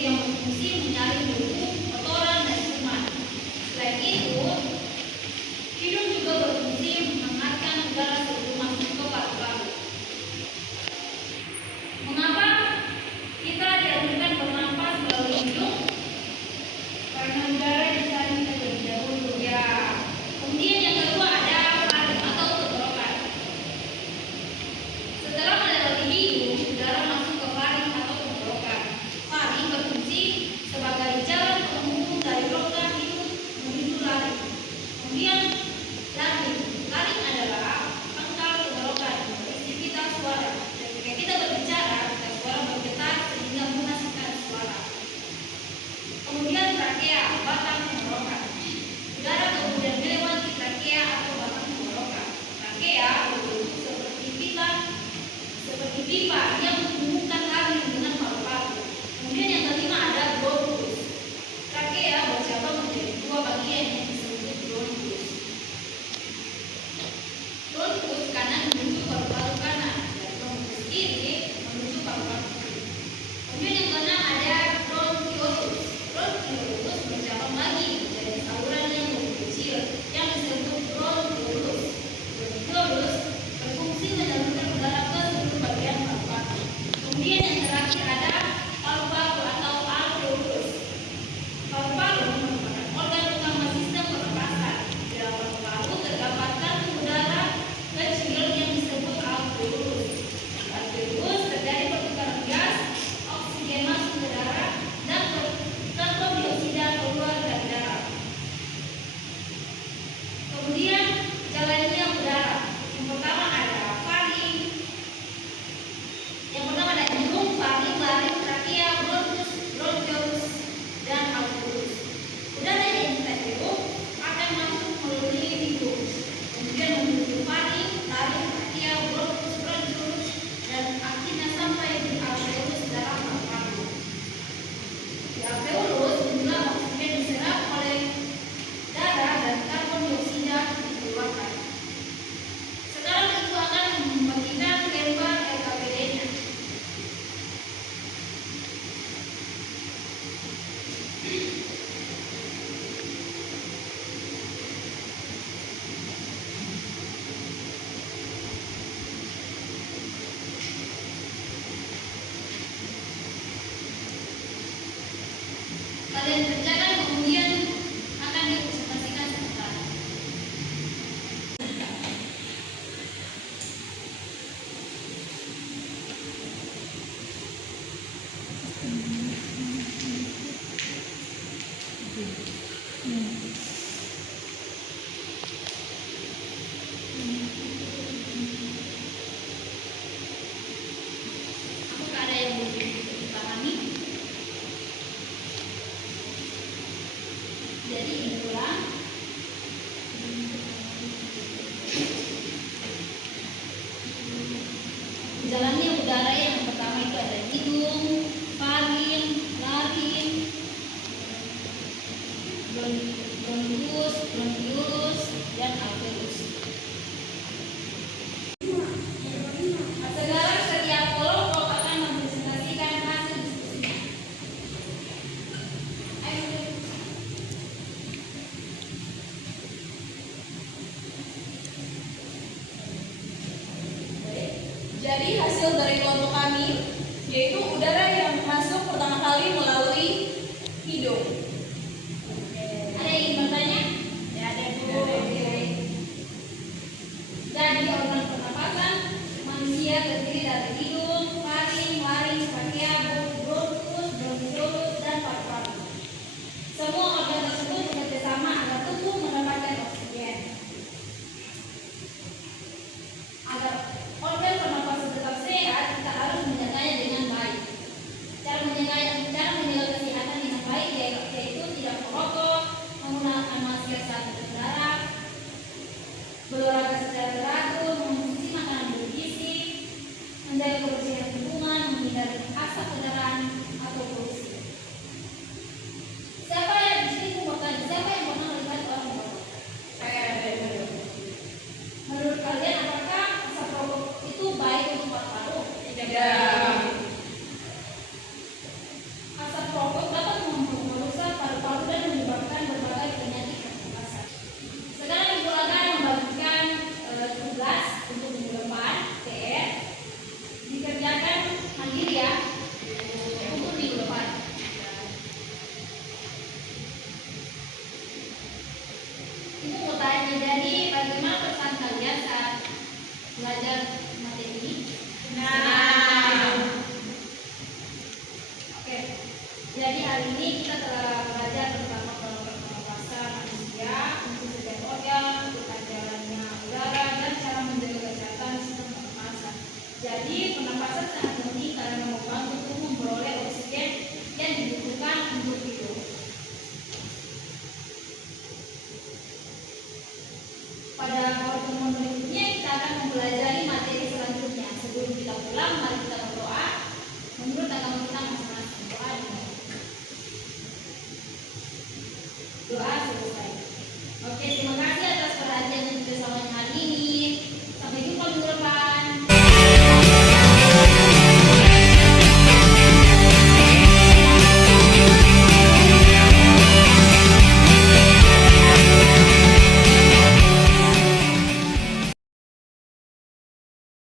yang berfungsi menyaring debu, kotoran, dan kuman. Selain itu, hidung juga berfungsi menghangatkan udara sebelum masuk ke paru-paru. Mengapa kita dianjurkan bernafas melalui hidung? Karena udara disaring terlebih dahulu. Ya. Kemudian yang kedua ada paru atau tenggorokan. Setelah melewati hidung, udara masuk ke faring atau tenggorokan. Faring berfungsi sebagai jalan penghubung dari rongga hidung menuju laring. Kemudian laring adalah pangkal tenggorokan berisi pita suara. Ketika kita berbicara, pita suara bergetar sehingga menghasilkan suara. Kemudian trakea, batang tenggorokan. Udara kemudian melewati trakea atau batang tenggorokan. Trakea berbentuk seperti pipa yang menghubungkan laring dengan paru-paru. Kemudian yang kelima ada bronkus. Trakea bercabang menjadi dua bagian yang disebut bronkus. Bronkus kanan menuju paru-paru kanan dan bronkus kiri menuju paru-paru kiri. Kemudian yang keenam ada bronkiolus. Bronkiolus bercabang lagi menjadi saluran yang lebih kecil yang disebut bronkiolus. Bronkiolus berfungsi menyalurkan udara ke seluruh bagian paru-paru. Kemudian yang terakhir ada paru-paru atau alveolus. Paru-paru merupakan organ utama sistem pernapasan. Di dalam paru-paru terdapat kantung udara kecil yang disebut alveolus. Alveolus terjadi pertukaran gas, oksigen masuk ke darah, dan karbon dioksida keluar dari darah. Kemudian jalannya udara. Yang pertama ada faring. Yang pertama ada hidung, faring, laring, trakea, bronkus, bronkiolus, dan alveolus. Udara yang kita hirup akan masuk melalui hidung, kemudian menuju faring, laring, trakea, bronkus, bronkiolus, dan akhirnya sampai di alveolus dalam paru-paru. Di alveolus inilah oksigen diserap oleh darah dan karbon dioksida dikeluarkan. Sekarang Ibu akan membagikan gambar RKPD-nya. Kalian kerjakan kemudian akan dipresentasikan sebentar. Apakah ada yang belum dipahami? Jadi diulang. Jalannya udara yang pertama itu ada hidung, faring, laring, bronkus, bronkiolus, dan alveolus. Sekarang setiap kelompok akan mempresentasikan hasil diskusinya. Ayo. Jadi hasil dari kelompok kami yaitu udara yang masuk pertama kali melalui hidung. Ada yang ingin bertanya? Ya, ada yang Jadi organ pernapasan manusia terdiri dari hidung, faring, laring, trakea, bronkus, bronkiolus, dan paru-paru. Semua organ tersebut bekerja sama agar tubuh mendapatkan oksigen. Agar organ pernapasan tetap sehat, kita harus menjaganya dengan baik. belajar materi ini? Oke. Jadi hari ini kita telah belajar tentang pernapasan manusia, fungsi setiap organ, tentang jalannya udara, dan cara menjaga kesehatan sistem pernapasan. Jadi pernapasan sangat penting karena membantu tubuh memperoleh oksigen yang dibutuhkan untuk hidup. Pada pertemuan berikutnya kita akan mempelajari